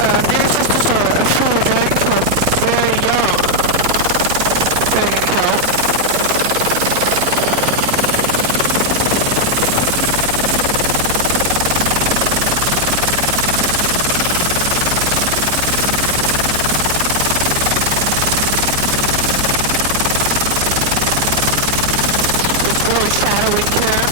There's just a shore dragon called very young dragon kelp. It's really shadowy here.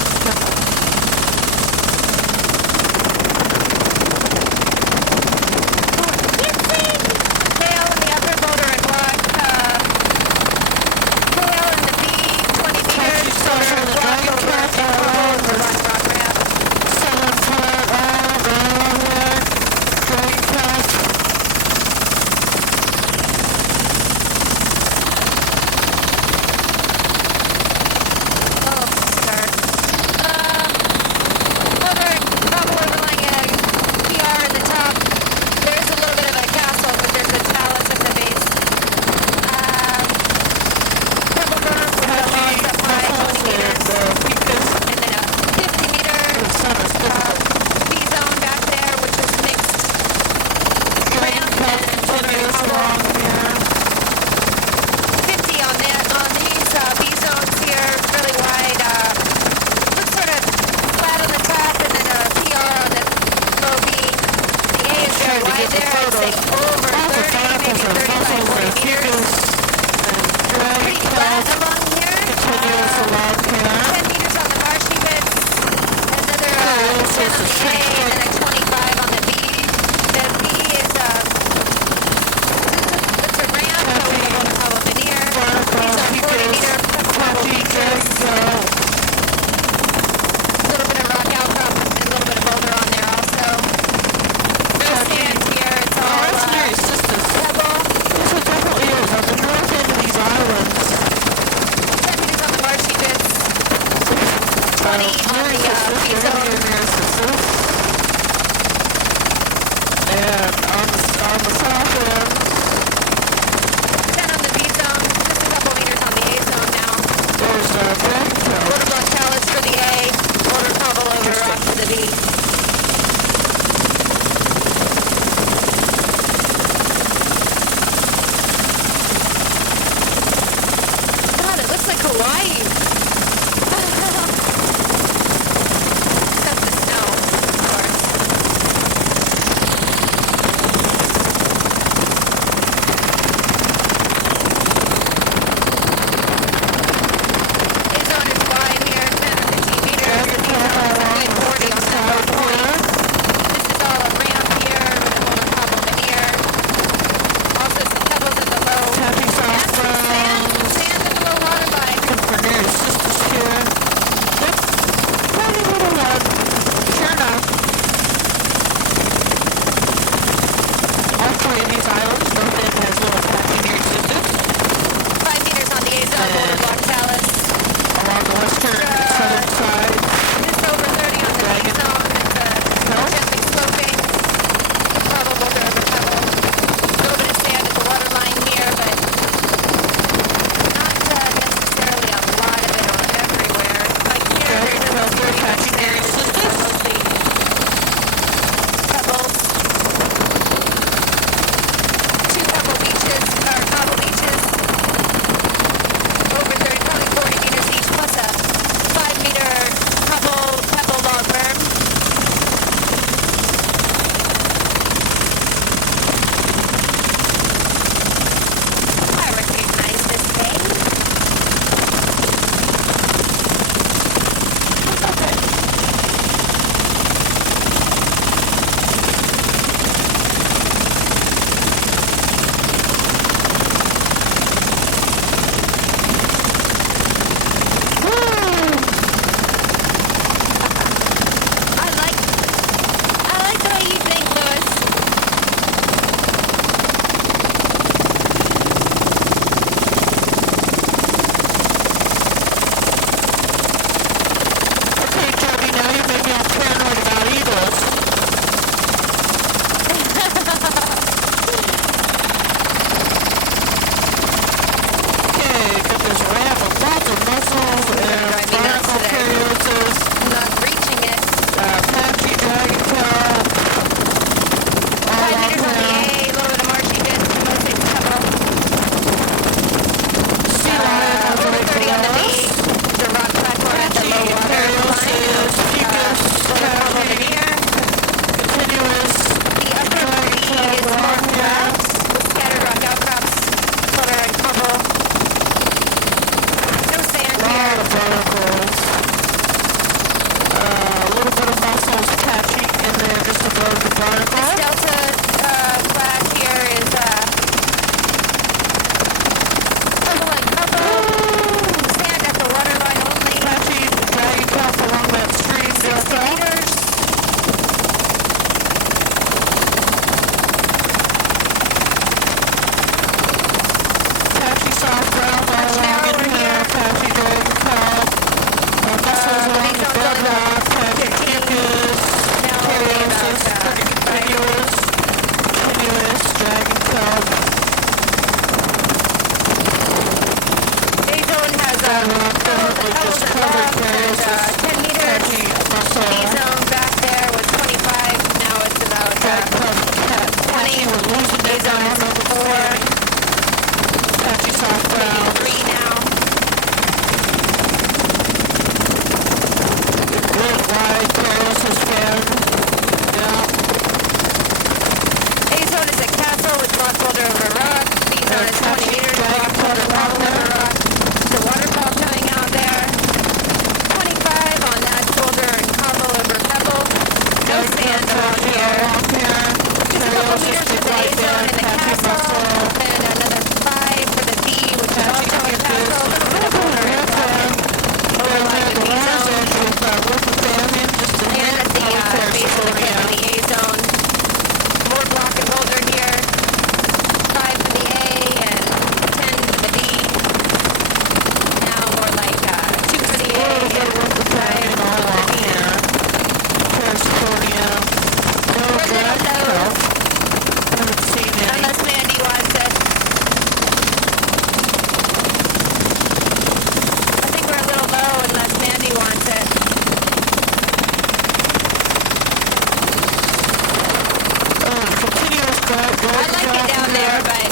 I like it down there, but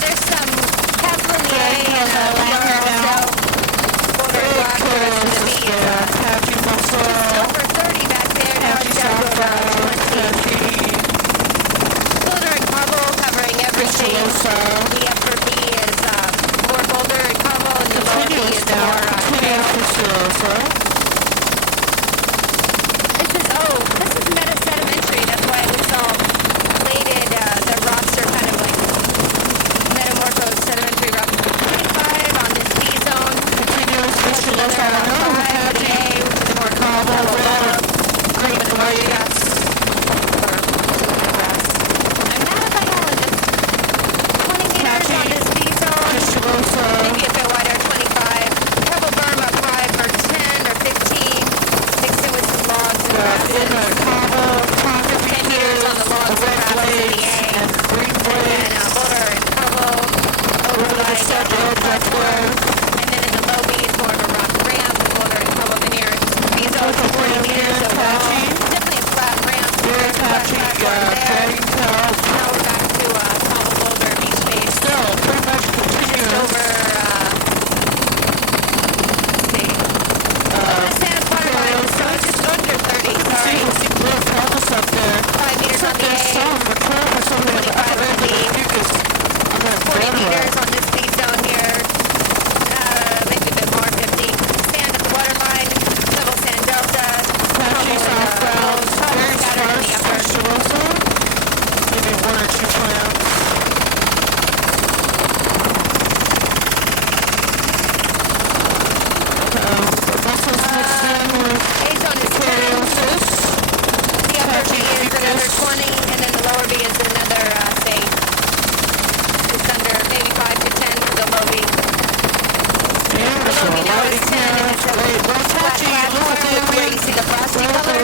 there's some castle in the A and a ladder also. Boulder Rock, the rest of the B is just over 30 back there. Now it's down to about 20. Boulder and cobble covering everything. The upper B is more boulder and cobble, and the lower B is more trail. This is meta sedimentary. That's why it looks all bladed. The rocks are kind of like metamorphosed sedimentary rocks. 25 on this B zone. Plus another 5 for the A, which is more cobble, green and white grass. I'm not a biologist. 20 meters on this B zone. Maybe a bit wider, 25. Pebble berm up 5 or 10 or 15. Mixed in with some logs and grasses. 10 meters on the logs and grasses in the A. And then boulder and cobble over like platform. And then in the low B is more of a rock ramp with boulder and cobble veneer. B zone for 40 meters, so definitely a flat ramp. There's a flat platform there. Now we're back to cobble boulder beach base. Still, pretty much continuous. Just over, sand waterline, so it's just under 30, sorry. 5 meters on the A, 25 on the B, 40 meters on this B zone here, maybe a bit more, 50. Sand at the waterline, level sand delta, probably scattered in the upper. Maybe 1 or 2 plants. A zone is 10. The upper B is another 20, and then the lower B is another, say, just under maybe 5 to 10 for the low B. The low B now is 10, and it's a flat platform where you see the frosty color.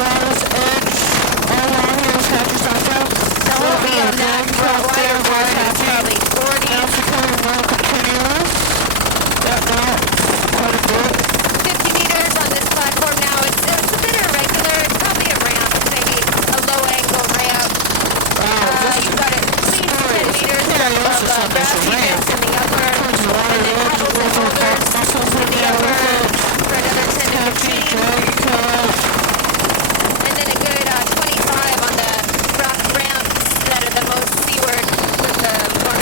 The low B on that wider part is probably 40. 50 meters on this platform now. It's a bit irregular. It's probably a ramp. It's maybe a low angle ramp. You've got at least 10 meters of grassiness in the upper, and then pebbles and boulders in the upper for another 10 to 15. And then a good 25 on the rock ramps that are the most seaward with the more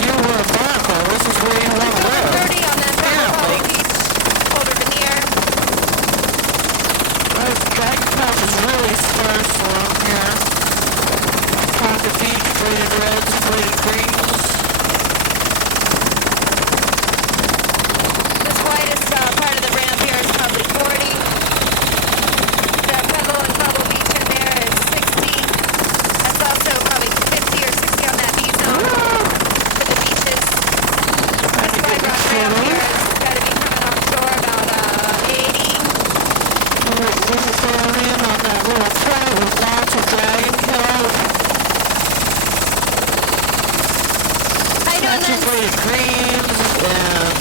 You were a barnacle. This is where you want to live. 30 on the Pebble Beach, boulder veneer. Dragon Pass is really sparse along here. Pocket Beach, bladed reds, bladed greens. This widest part of the ramp here is probably 40. The Pebble and Pebble Beach in there is 60. That's also probably 50 or 60 on that B zone for the beaches. This wide rock ramp here has got to be coming offshore about 80. We're going in on that little point with lots of dragon kills. How you doing, Lynn? Bladed greens and...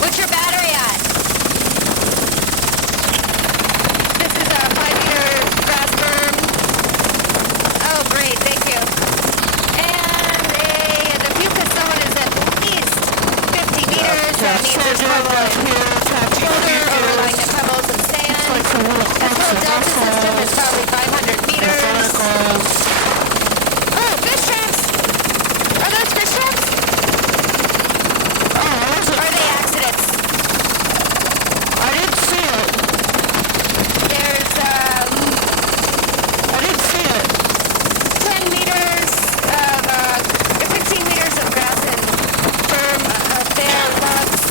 What's your battery at? This is a 5-meter grass berm. Oh, great, thank you. And the fucus zone is at least 50 meters. That means there's probably boulder overlying the pebbles and sand. This whole delta system is probably 500 meters. Oh, fish traps! Are those fish traps? Or are they accidents? I didn't see it. There's, I didn't see it. 10 meters of, 15 meters of grass and berm there, lots.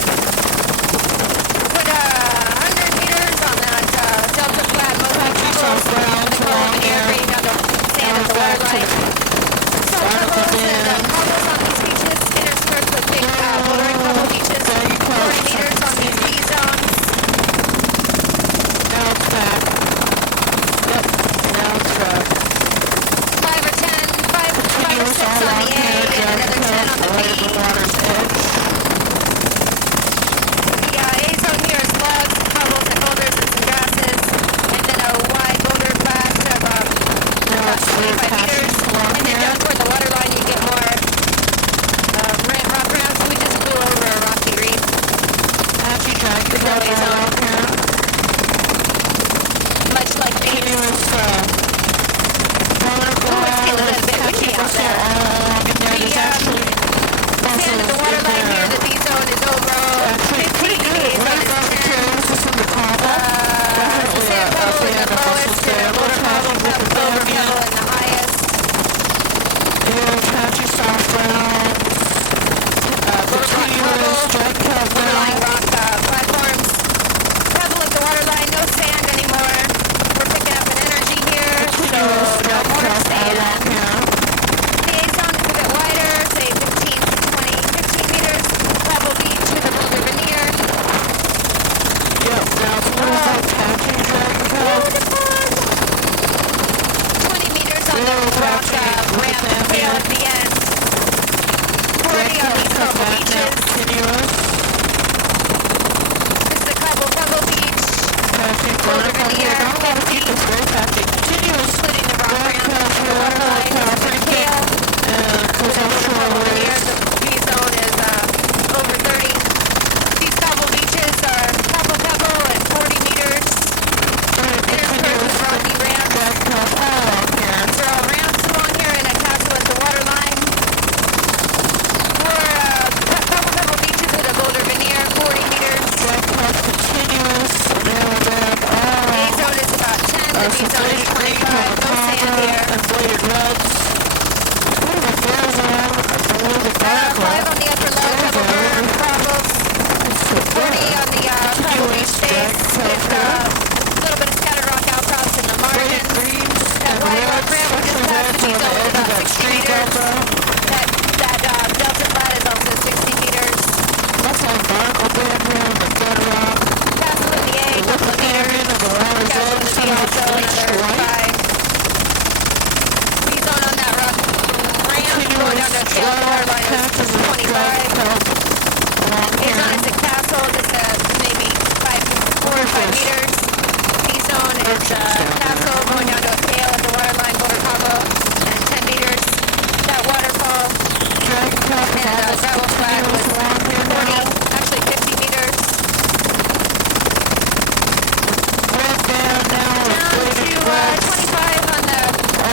Put 100 meters on that delta flat, mostly pebbles. also there. all along in there. There's actually Sand in the water line here, the B zone is over actually 15, pretty the good. A zone Right is around the 10. carriers is in the combo. The sand pebble in the lowest, and the motor pebble, over pebble in the highest. Apache southbound. Continuous drag cut Underlying down. rock platforms. Pebble at the water line, no sand anymore. We're picking up an energy here, so no more sand. The A zone is a bit wider, say 15 to 20, 15 meters. Pebble Beach with a boulder veneer. Yep, now it's a little more patchy drag cut. 20 meters on the rock ramp tail at the end. 40 on these Pebble Beaches. Continuous. This is the Pebble Beach. Patchy Boulder veneer, 50, It's very patchy. Continuous. including the rock ramp, the water line, the tail. And goes offshore Veneer, waves. the B zone is over 30. These Pebble Beaches are Pebble and 40 meters. Interspersed with rocky ramps. Drag cut all along here. These are all ramps along here and a castle at the water line. Pebble Beaches with a boulder veneer, 40 meters. Drag cut continuous. Narrow ramp all A along. zone is about 10, the B zone is 25, no sand here. And bladed reds. Ooh, the fair zone. That's a little bit dark. 5 on the upper low, Pebble Burn, Pebbles. 40 on the Pebble Beach base with a little bit of scattered rock outcrops in the margin. That wide rock ramp we just passed, the B zone is about 60 meters. That delta flat is also 60 meters. That's on barnacle band here on the dead rock. Castle in the A, a couple of meters. Castle in the B also another 5. B zone on that rock ramp going down to tail water line is 25. A zone is a castle, just maybe 4 or 5 meters. B zone is a castle going down to a tail at the water line, Boulder Combo, and 10 meters. That waterfall and gravel flag was 40, actually 50 meters. Down to 25 on the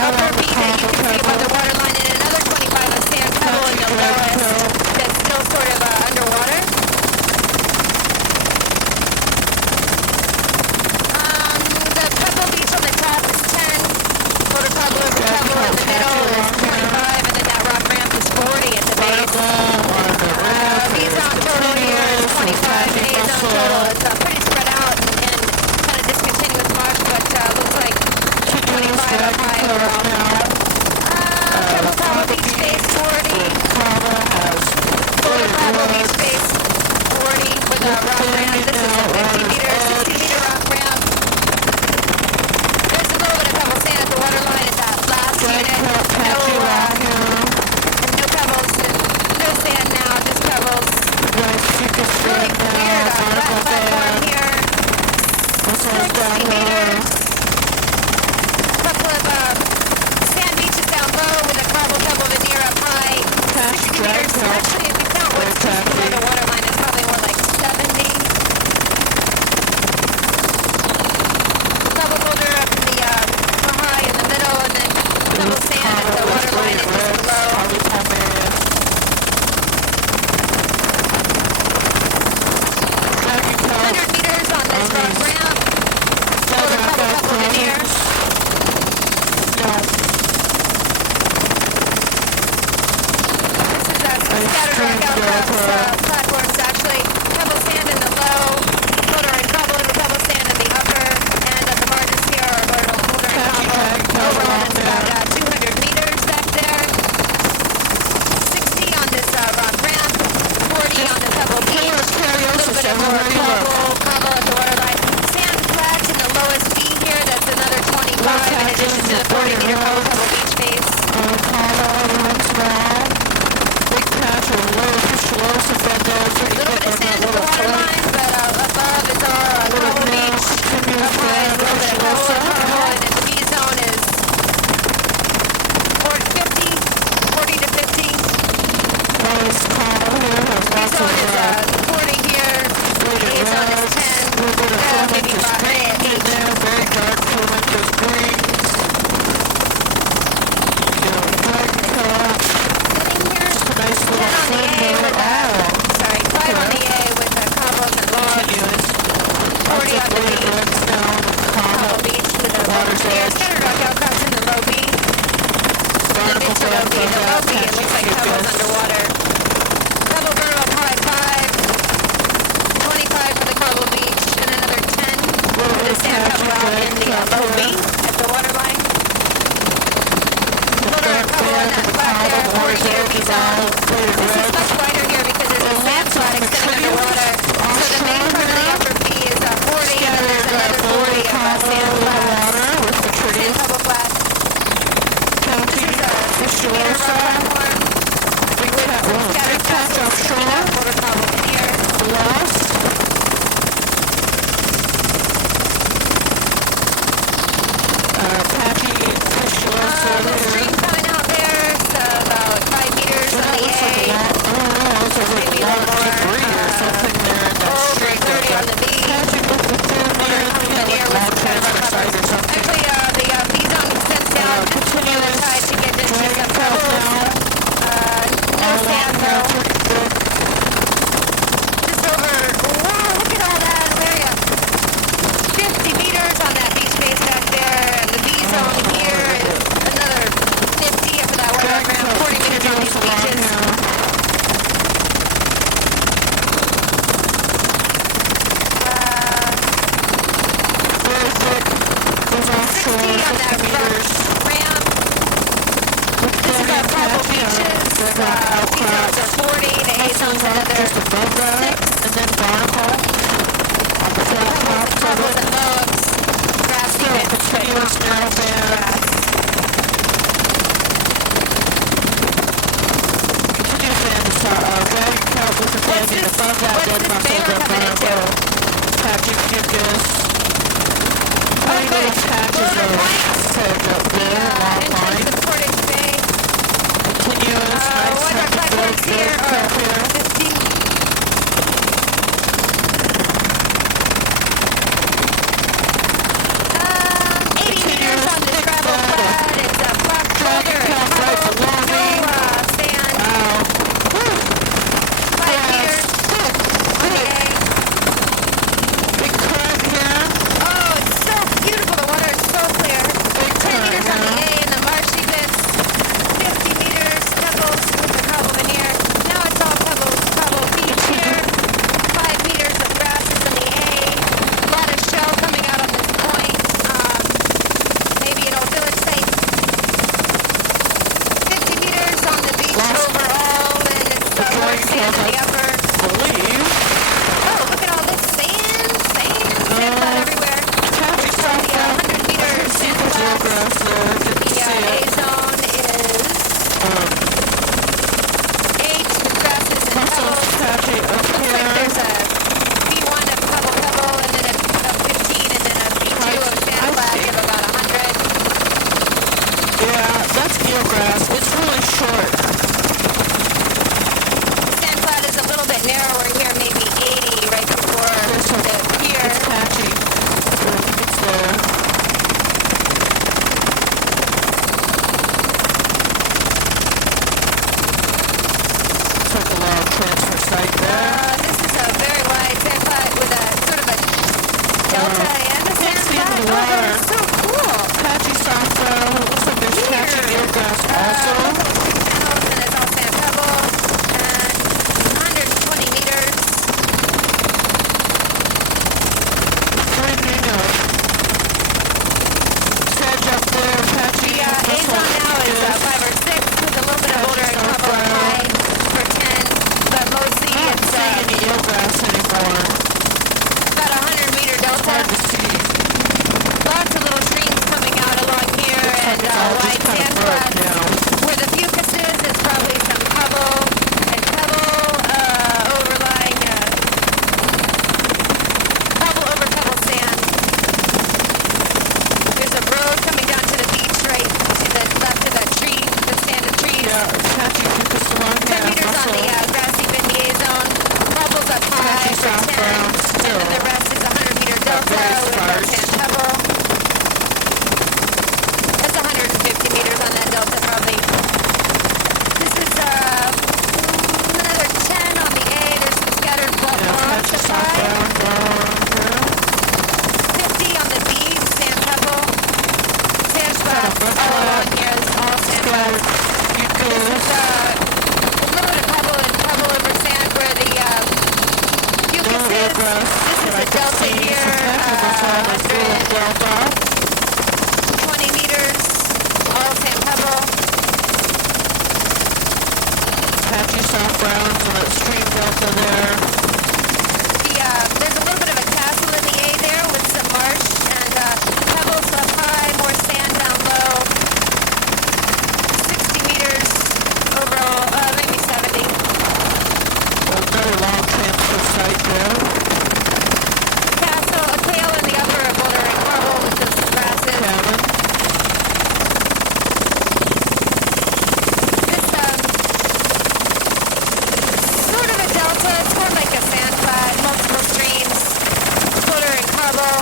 upper beat that you can see above the water line, and another 25 of sand pebble in the lowest that's still sort of underwater. The Pebble Beach on the top is 10. Boulder Pebble over Pebble in the middle is 25, and then that rock ramp is 40 at the base. B zone total here is 25. A zone total is pretty spread out and kind of discontinuous marks, but looks like 25 up high overall. Pebble Beach base 40. Boulder Pebble Beach base 40 with a rock ramp. This is a 50 meter, 60 meter rock ramp. There's a little bit of pebble sand at the water line at that last unit. No pebbles, no sand now, just pebbles. Really weird flat platform here. 60 meters. Couple of sand beaches down low with a pebble veneer up high. 60 meters. Actually, if you count what's just below the water line, it's probably more like 70. Pebble boulder up in the high in the middle, and then pebble sand at the water line and just below. 100 meters on this rock ramp. Boulder pebble veneer. This is some scattered rock outcrops, platforms actually. Pebble sand in the low, boulder and pebble sand in the upper, and at the margins here are boulder and combo. Overall, it's about 200 meters back there. 60 on this rock ramp, 40 on the Pebble Beach. A little bit of more cobble at the water line. Sand flat in the lowest B here, that's another 25 in addition to the 40 meter Pebble Beach base. Big patch of low fish, low It looks like Pebble's underwater. Pebble berm up high 5, 25 for the Cobble Beach, and another 10 for the Sand Pebble out in the low B at the waterline. Little Pebble on that flat there, 40 meter B zone. This is much wider here because there's a sand flat extending underwater. So the main part of the upper B is 40, and there's another 40 of sand flats. Sand Pebble flats. This is a 60 meter rock platform with scattered vessels coming up over Cobble Veneer. Little stream coming out there. It's about 5 meters on the A. Maybe a little more. Over 30 on the B. Cobble Veneer with some kind of recovery. Actually, the B zone extends down just near the tide to get into some pebbles. No sand though. Just over, wow, look at all that area. 50 meters on that beach base back there, and the B zone here is another 50 after that water around 40 meters on these beaches. On that ramp. This is our Cobble Beaches. B zones are 40, the A zone's another 6. And then Barnacle on the flat top. Pebbles and logs. Grassy bits, but not much grass. Continuous fan is wagon count with the fan being above that dead muscle of Barnacle. Patchy mucus. Tiny little patches of sedge up there, long line. Entrance to Portage Bay. Continuous, nice Water second platforms here are 50. 80 meters on the gravel flat. It's a black shoulder and pebble. No sand. 5 meters on the A. Big current here. Oh, it's so beautiful. The water is so clear. 10 meters on the A and the marshy bits. 50 meters, pebbles with the Cobble Veneer. Now it's all pebbles. Cobble Beach here. 5 meters of grasses in the A. A lot of shell coming out on this point. Maybe an old village site. 50 meters on the beach overall, and it's more sand in the upper. Believe. Oh, look at all this sand flat everywhere. Patchy So soft the 100 meter sand flats. grass there. Didn't see The A it. zone is 8 with grasses and pebbles. Patchy up Looks like here. there's a B1 of pebble, and then a 15, and then a B2 of sand flat. You have about 100. Yeah, that's eelgrass. It's really short. Sand flat is a little bit narrower here, maybe 80 right before the pier. It's patchy. It's there. Took a long transfer site there. This is a very wide sand flat with a sort of a delta and a sand see flat. the Oh, water. that is so cool. Patchy soft looks like there's patchy eelgrass also. Channels, and it's all sand pebble, and 120 meters. Sedge up there, patchy. The A zone now is 5 or 6 with a little bit of older and Cobble high for 10, but mostly I don't it's see any eelgrass anymore. about 100 meter delta. Hard to see. Lots Fucus. A little bit of pebble over sand where the fucus is. This is a delta here, 120 meters, all sand pebble. Patchy soft browns and that stream delta there. There's a little bit of a castle in the A there with some marsh and pebbles up high, more sand down low. 60 meters overall, maybe 70. Another long transfer site there. Castle, a tail in the upper bouldering marble with some grasses. Cabin. This sort of a delta. It's more like a sand flat, multiple streams, footer and cobble,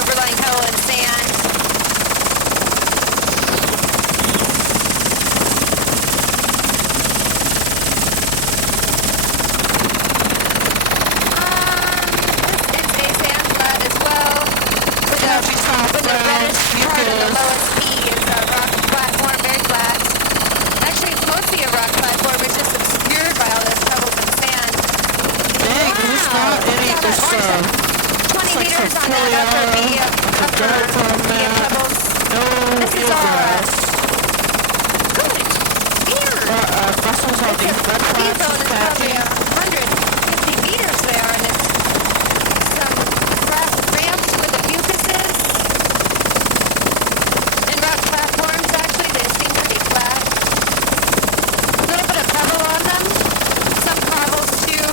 overlying pebble and sand. It's a sand flat as well, with a reddish part of the lowest P is a rock platform, very flat. Actually, it's mostly a rock platform. It's just obscured by all those pebbles and sand. Dang, there's not any just 20 like meters some on that upper B of pebbles. no This is all eelgrass. good. Weird. Mussels on these red B flats zone is is probably patchy. 150 meters there, and it's some ramps where the fucus is. And rock platforms, actually, they seem to be flat. A little bit of pebble on them. Some cobbles, too.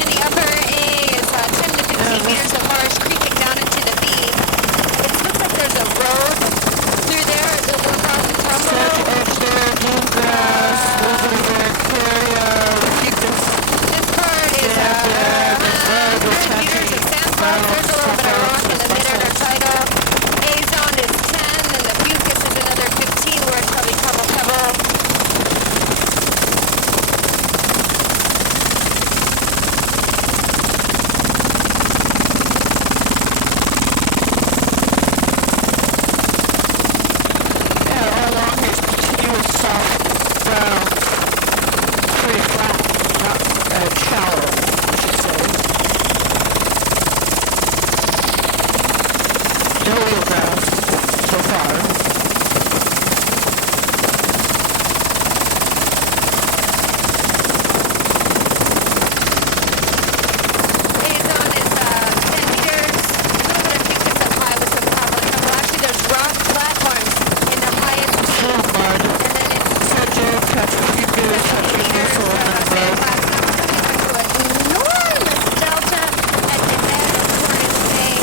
In the upper A is 10 to 15 meters of marsh creeping down into the B. It looks like there's a road through there. It will probably tumble. Sedge edge there, dune grass, lizard there, carrier, fucus. This part is 100 meters of sandbar. There's a little bit of rock in the mid-intertidal. A zone is 10, and the fucus is another 15, where it's probably pebble. Yeah, all along here is continuous soft brown. Pretty flat, not shallow, I should say. No eelgrass so far. A zone is 10 meters. A little bit of fucus up high with some pebble. Actually, there's rock platforms in the highest peak. Still mud. And then it's Sedge edge, patchy fucus, patchy mussel, and then enormous delta at the end of Torrance Bay.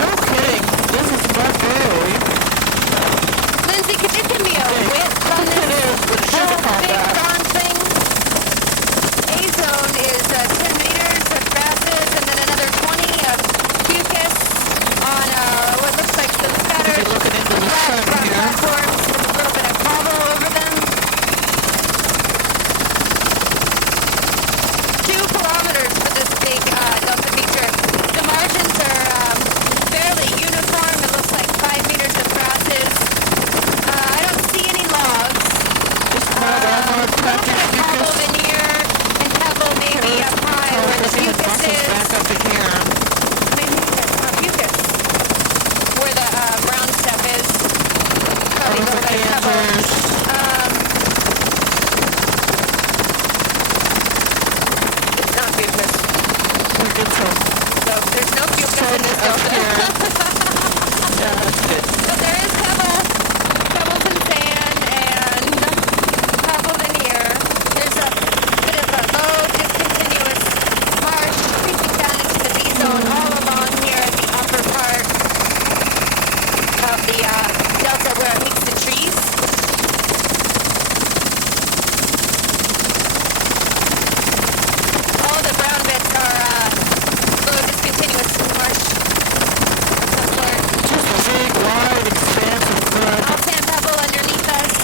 no kidding, this is mud bay. Lindsay, could you give me a width on It this is, but it should have called big that. brown thing? A zone is 10 meters of grasses and then another 20 of fucus on what looks like some scattered You're looking into the flat sun rock here. platforms with a little bit of cobble over them. 2 kilometers for this big delta feature. The margins are fairly uniform. It looks like 5 meters of grasses. I don't see any logs. Just mud, all mud, A little patchy bit of cobble fucus. veneer and pebble maybe up high where the Even fucus mussels is. back up in here. Maybe that's not fucus. Where the brown stuff is. Probably looks like pebble. It's not fucus. We get some So there's no fucus in this up delta. here. Yeah, that's good. But there is pebbles and sand, and pebble veneer. There's a bit of a low, discontinuous marsh creeping down into the B zone all along here at the upper part of the delta where it meets the trees. All the brown bits are low, discontinuous marsh of some sort. Just a big, wide, expansive mud. All sand pebble underneath us.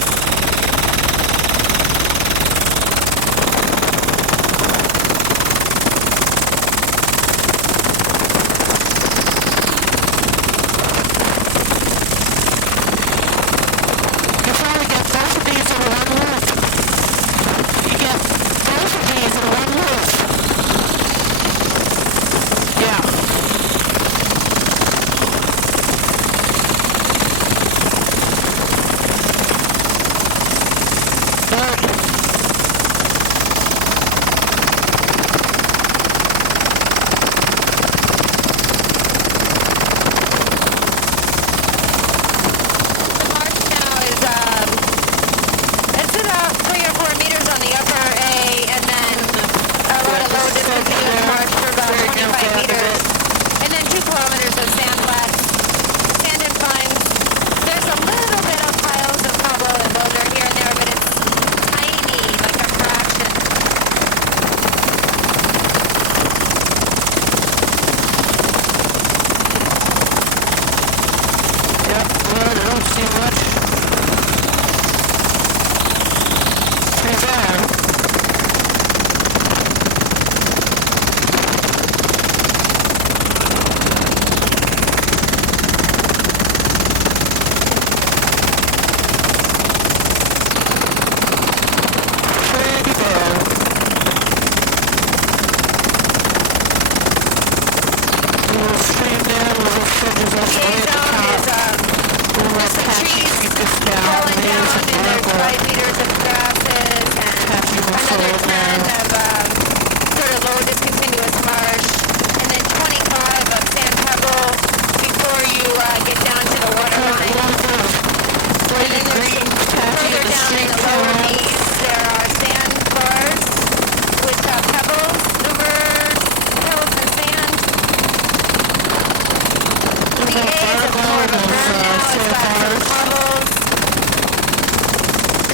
it's got some cobbles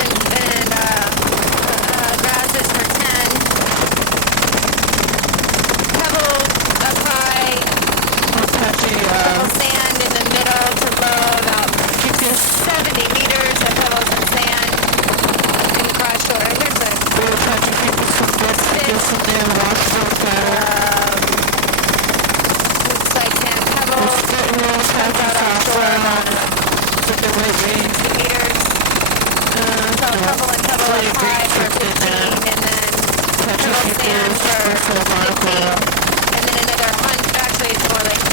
and grasses for 10. Pebbles up high. Pebble sand in the middle to low, about 70 meters of pebbles and sand in the cross shoulder. Here's a looks like sand pebbles. Comes out on shore about 60 meters. So pebble and pebble up high for 15, and then pebble sand for 15, and then another 100, actually it's more like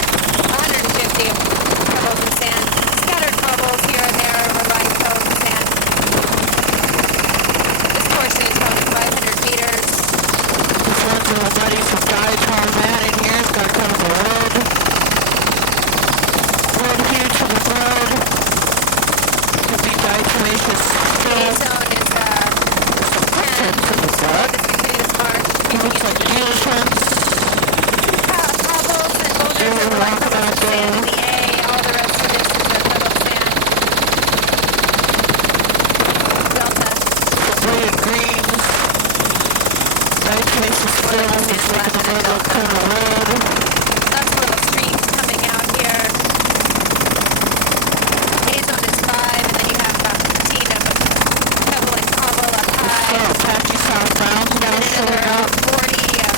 150 of pebbles and sand. Scattered bubbles here and there over limestone and sand. This portion is probably 500 meters. This one's a muddy some diatom mat in here. It's got kind of a wood huge from the road. Could be diatomaceous still. Shorezone is 10. Discontinuous march. It looks like elephants. Cobbles and boulders over like pebbles and sand in the A. All the rest of this is the pebble sand. Delta. Red and green. Diatomaceous still. It's like in the middle of kind of red. Lots of little streams coming out here. A-zone is 5, and then you have about 15 of pebble and cobble up high. Apache southbound now And showing another up. 40 of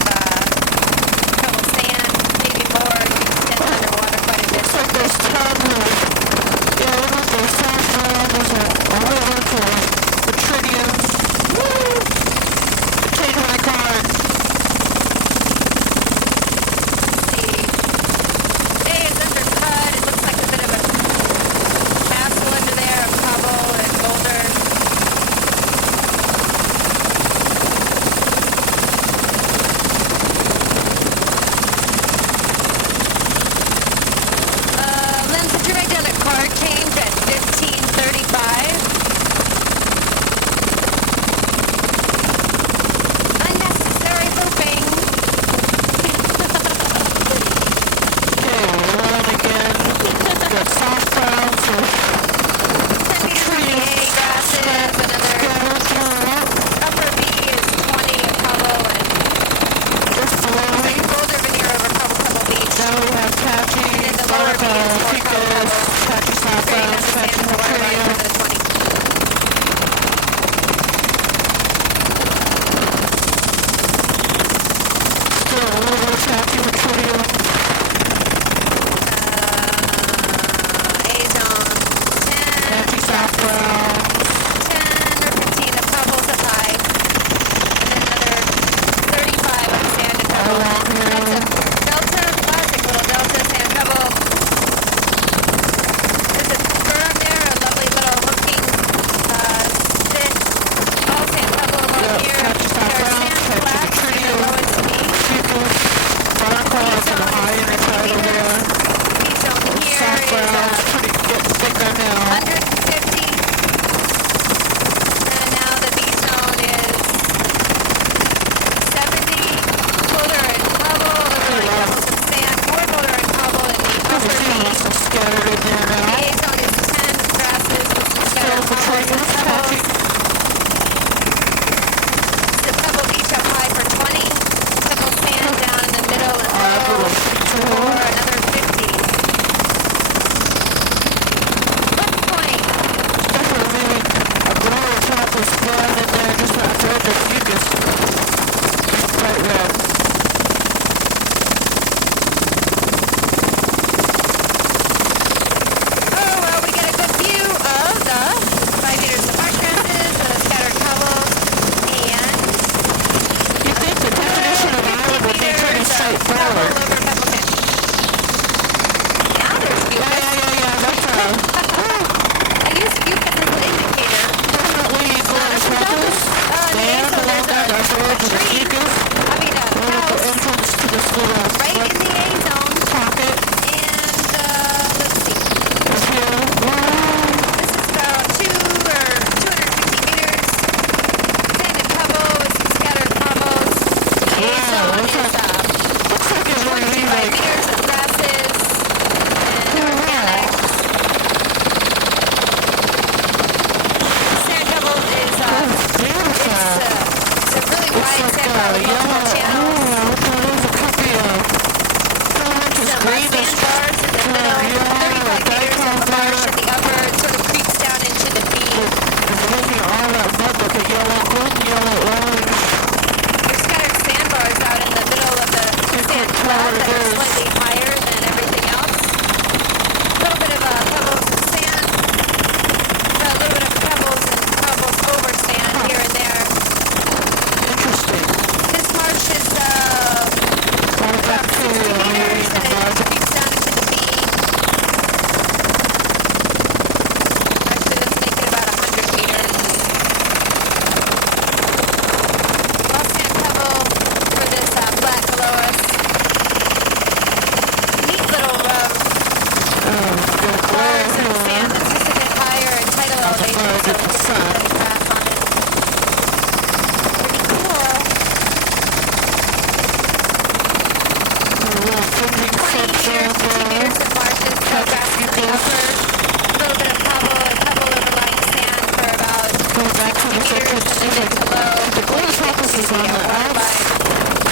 water line.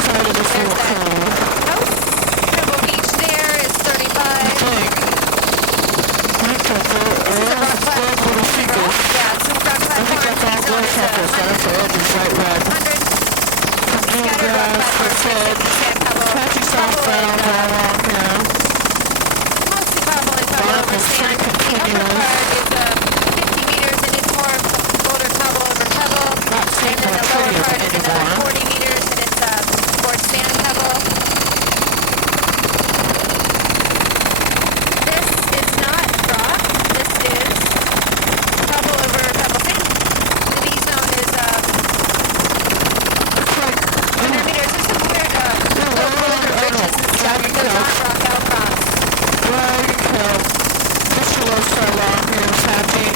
Side of this There's little that cove. house. Pebble Beach there is 35. This is a rock platform. Yeah, it's a rock platform. Zone is 100. Scattered rock platform, 650 sand pebble. Mostly probably over sand. The upper part is 50 meters and it's more boulder cobble over pebble. And then the lower part is another 40 meters and it's more sand pebble. This is not rock. This is pebble over pebble sand. The B zone is 100 meters. There's some weird little boulder ridges and stuff. It goes on rock outcrops.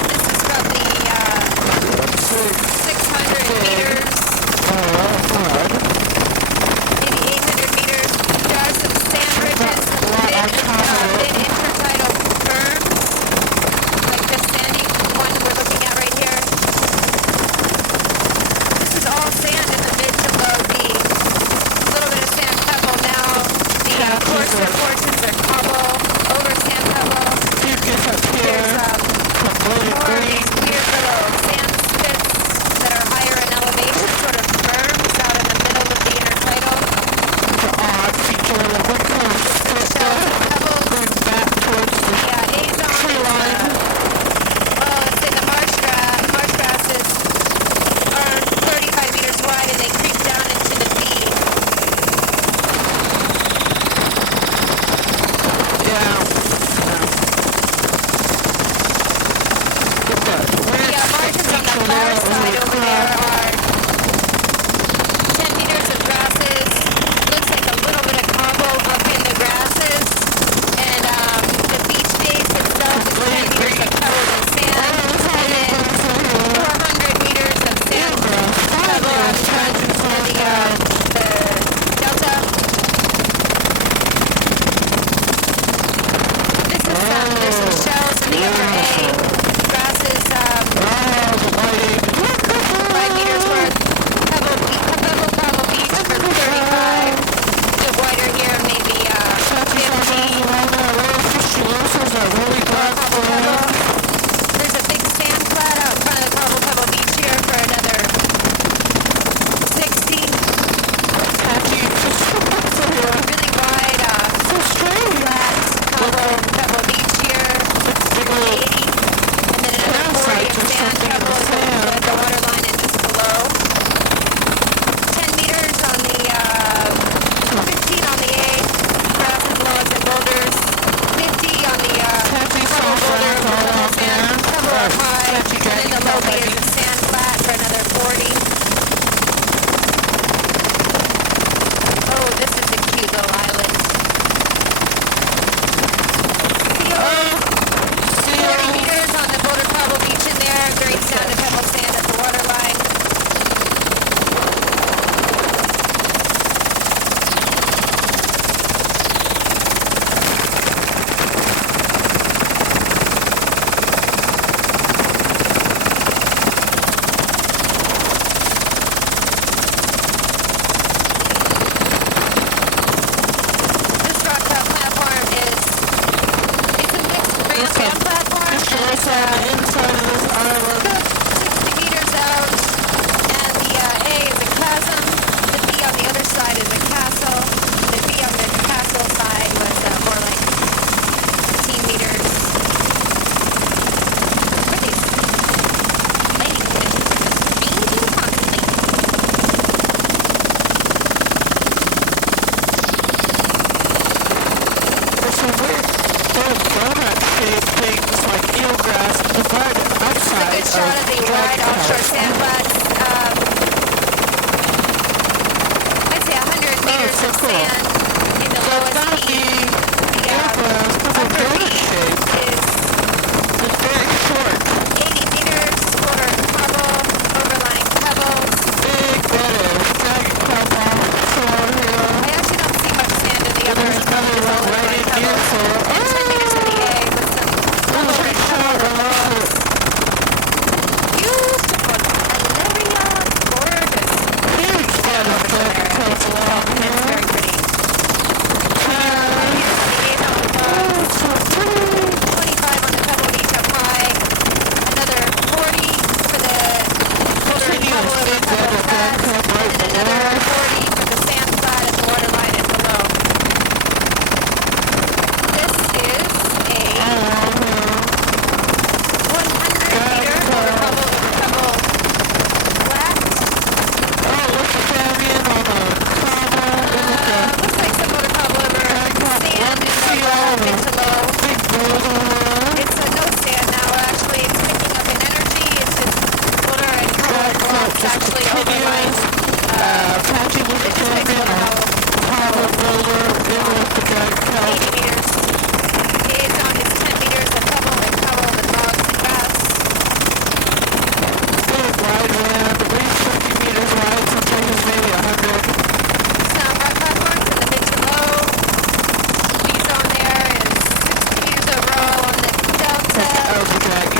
This is probably 600 meters, maybe 800 meters. There are some sand ridges, mid intertidal berm, like this sandy one we're looking at right here. This is all sand in the mid to low D. A little bit of sand pebble now. The coarser portions are cobble over sand pebble. There's more of these weird little sand spits that are higher in elevation, sort of berms out in the middle of the intertidal. Shells and pebbles. The A zone is, well, it's in the marsh grass. Marsh grasses are 35 meters wide and they creep down into the D. The margins on the far side over there are 10 meters of grasses. Looks like a little bit of cobble up in the grasses. And the beach base itself is 10 meters of pebbles and sand. And then 400 meters of sand pebble out front for the delta. There's some shells in the upper A. Grasses, 5 meters worth. Pebble Beach for 35. The wider here, maybe 50. Pebble. There's a big sand flat out in front of the Pebble Beach here for another 60. Really wide, flat Pebble Beach here. 80. And then another 40 of sand pebble at the water line and just below. 10 meters on the 15 on the A, grasses, logs, and boulders. 50 on the pebble boulder, pebble sand, pebble up high, and then the low B is a sand flat for another 40. Oh, this is a cute little island. 40 meters on the Boulder Pebble Beach in there. Great sound of pebble sand at the water line. This rock platform is it's a mixed ramp platform. It's about 60 meters out, and the A is a chasm. The B on the other side is a castle. The B on the castle side was more like 15 meters. What are these lighting conditions? Changing constantly. It's a weird little donut-shaped things like eelgrass divided outside. Good shot of the wide offshore sandflats. I'd say 100 meters of sand in the lowest heat. The upper heat is It's very short. 80 meters for cobble, overlying pebbles. Big meadow. Dragon crab on the shore here. I actually don't see much sand in the upper There's another one right in here for and 10 meters of the A with some pebble and pebble logs. Beautiful. Hilarious. Gorgeous. huge meadow.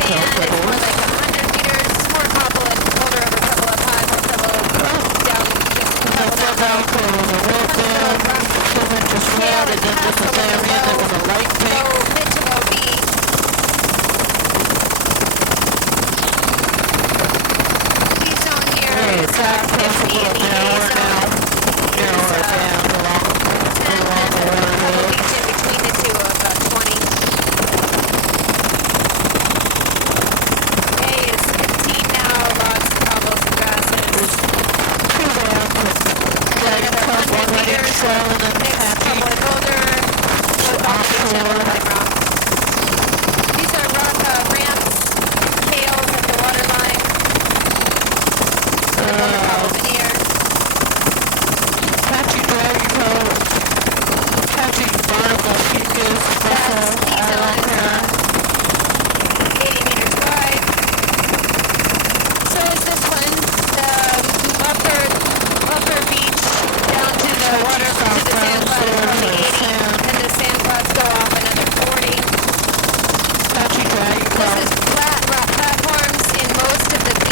sand is more like 100 meters. More cobble and boulder over couple up high. More pebble down, just pebble down low. Tail and tassel in the low, mid to low B. B-zone here is 50 in the A-zone. Here's 10 and pebble beach in between the two of 20. A is 15 now, lots of cobbles and grasses. Another 100 meters, next couple of boulder, goes off the beach and like rock. These are rock ramps, tails at the water line. The boulder cobble veneer. Catchy dragon coat. Catchy barnacle peakus. That's B-zone, 80 meters wide. So is this one, the upper beach down to the water, to the sand clouds, probably 80, and the sand clouds go off another 40. Catchy dragon This coat. is flat rock platforms in most of the B.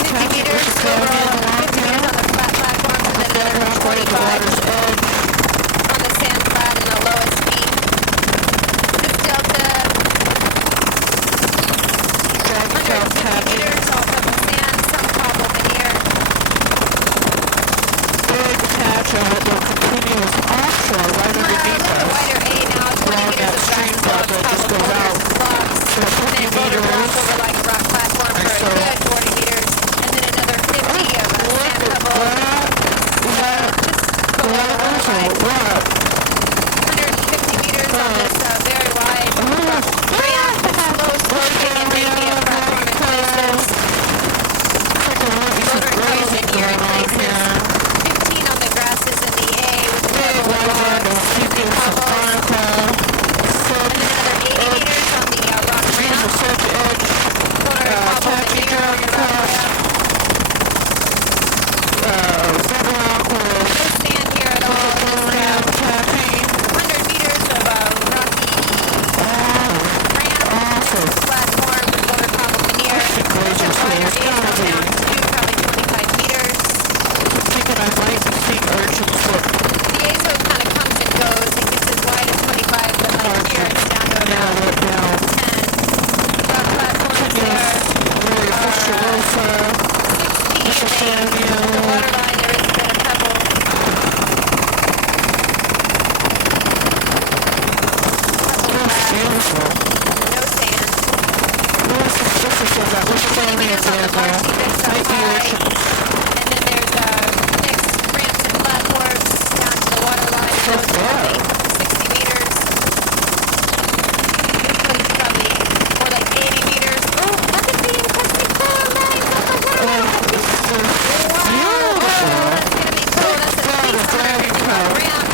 50 meters overall, 50 meters on the flat platforms, and then another 25 on the sand flat in the lowest B. This delta, 150 meters, all pebble sand, some cobble veneer. Big patch of it will continuous offshore right A underneath little us. wider A now, 20 meters of stream grass belt blocks, that just cobble goes boulders out and blocks. for And 50 then boulder block meters. over like a rock platform for a so- good 40 meters. And then another 50 of sand pebble. Just below the water line. 150 meters on this very wide ramp. Slow sloping and maybe a platform in places. Boulder coat veneer in places. 15 on the grasses in the A with the pebble and logs and cobbles. And then another 80 meters on the rock ramp. Boulder cobble veneer on the rock ramp. No sand here at all. Just 100 meters of rocky ramp, platform, boulder cobble veneer. There's a wider A-zone down to probably 25 meters. The A-zone kind of comes and goes. It gets as wide as 25, but like here it's down to about 10. Rock platforms there. 6 feet in the water line. There is a bit of pebble. Pebble flat. No sand. 20 meters on the marquee bits up high. And then there's next ramps and platforms down to the water line. Goes probably 60 meters. This one's probably more like 80 meters. Oh, look at the incredibly cool lines on the water line. Wow. Oh, that's going to be cool. That's a 600 ramp.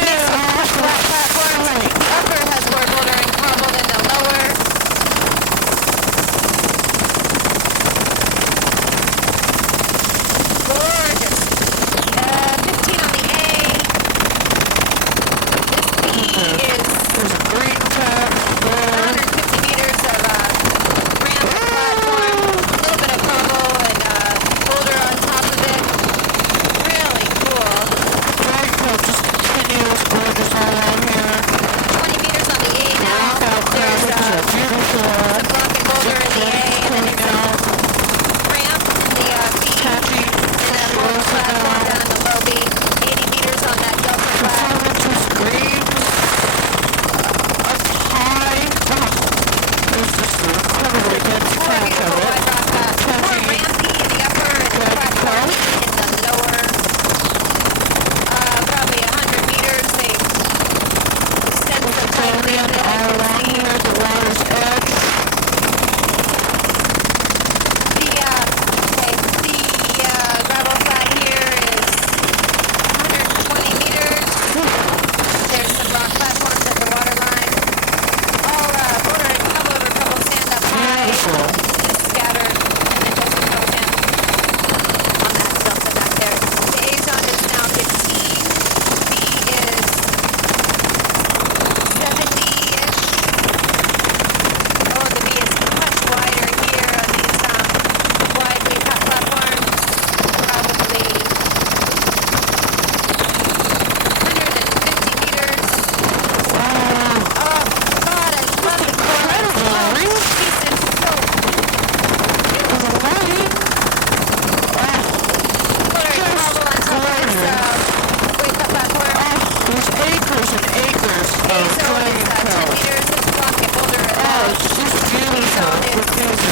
Mixed with flat platforms. The upper has more boulder and cobble than the lower. Gorgeous. 15 on the A.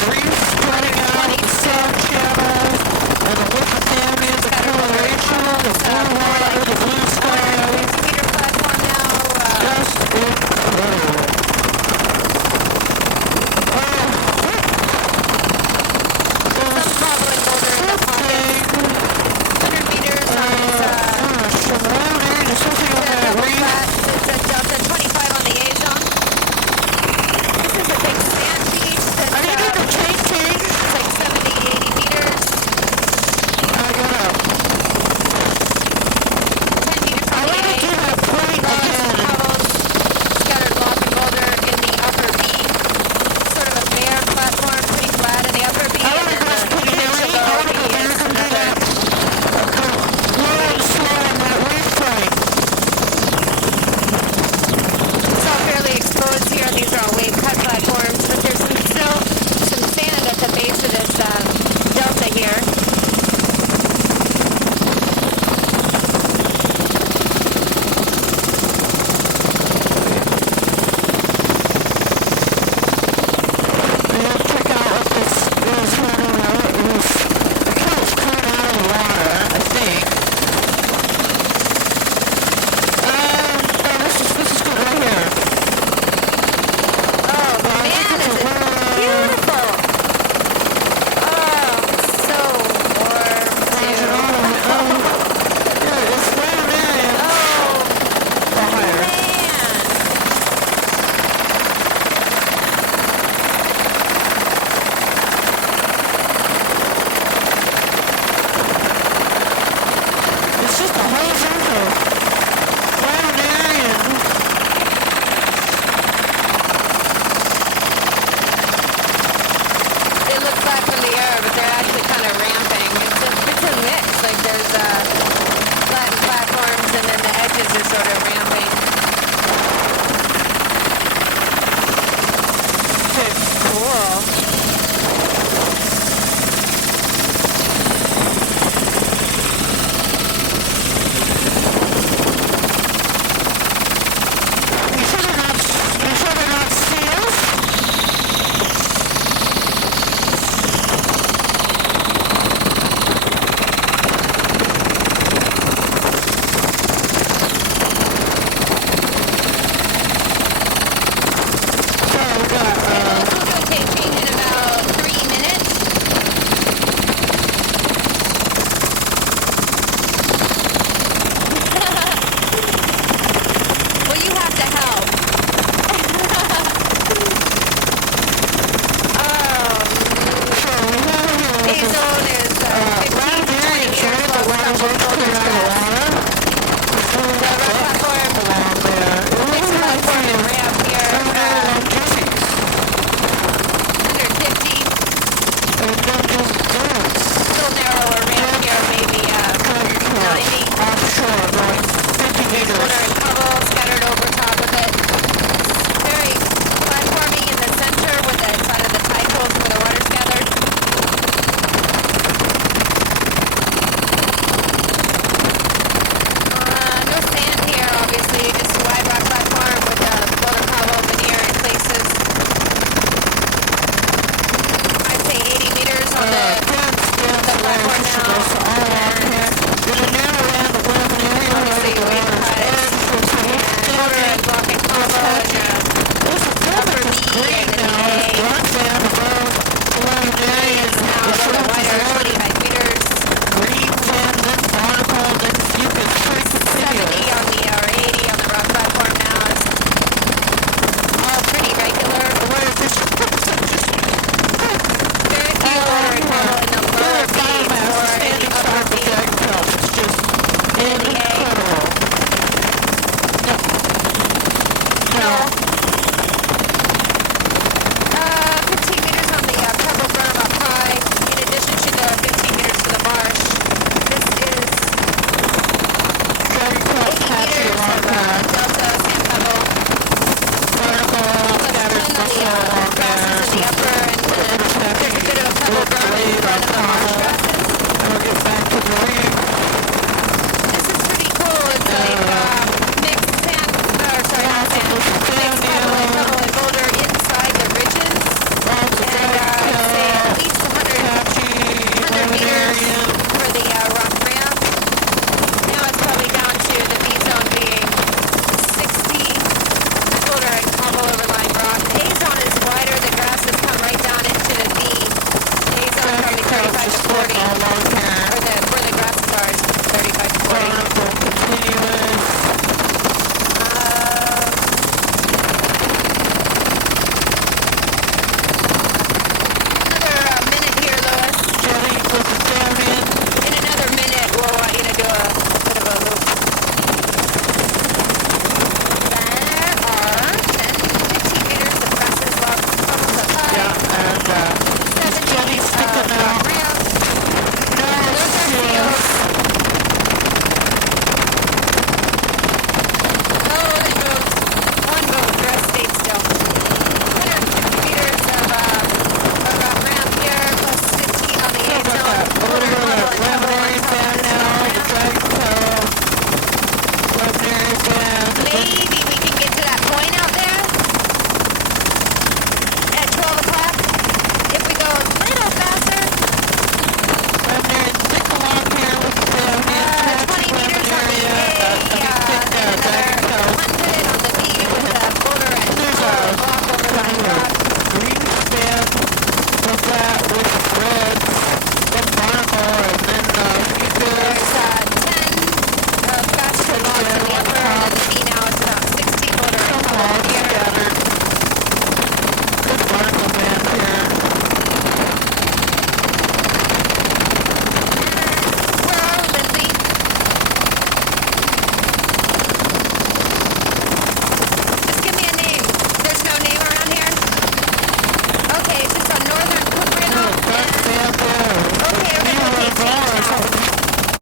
reef spreading out, the sound channels, and the lithothamia, the coloration, the blue water, the blue sky. 150-meter platform now. Just incredible. Some wobbling boulder in the pocket. 100 meters on its double flat. It's a Delta 25 on the A zone. This is a big sand beach that's I need to change. it's like 70, 80 meters. I got up. 10 meters I from the want to A. do that point Lots of again. pebbles, scattered rock and boulder in the upper B. Sort of a bare platform, pretty flat in the upper B. I want to go pretty early. I want to go back and do that. Low and slow in that reef point. It's all fairly exposed here. These are all wave cut platforms, but there's still some sand at the base of this delta here. Yeah, check out what this is running out. The coat's coming out of the water, I think. This is good right here. Oh man, is it beautiful! Oh, so warm too. Yeah, it's right there. Oh Higher. man! It's just a whole circle. Down there and They look flat from the air, but they're actually kind of ramping. It's a mix. Like there's flattened platforms, and then the edges are sort of ramping.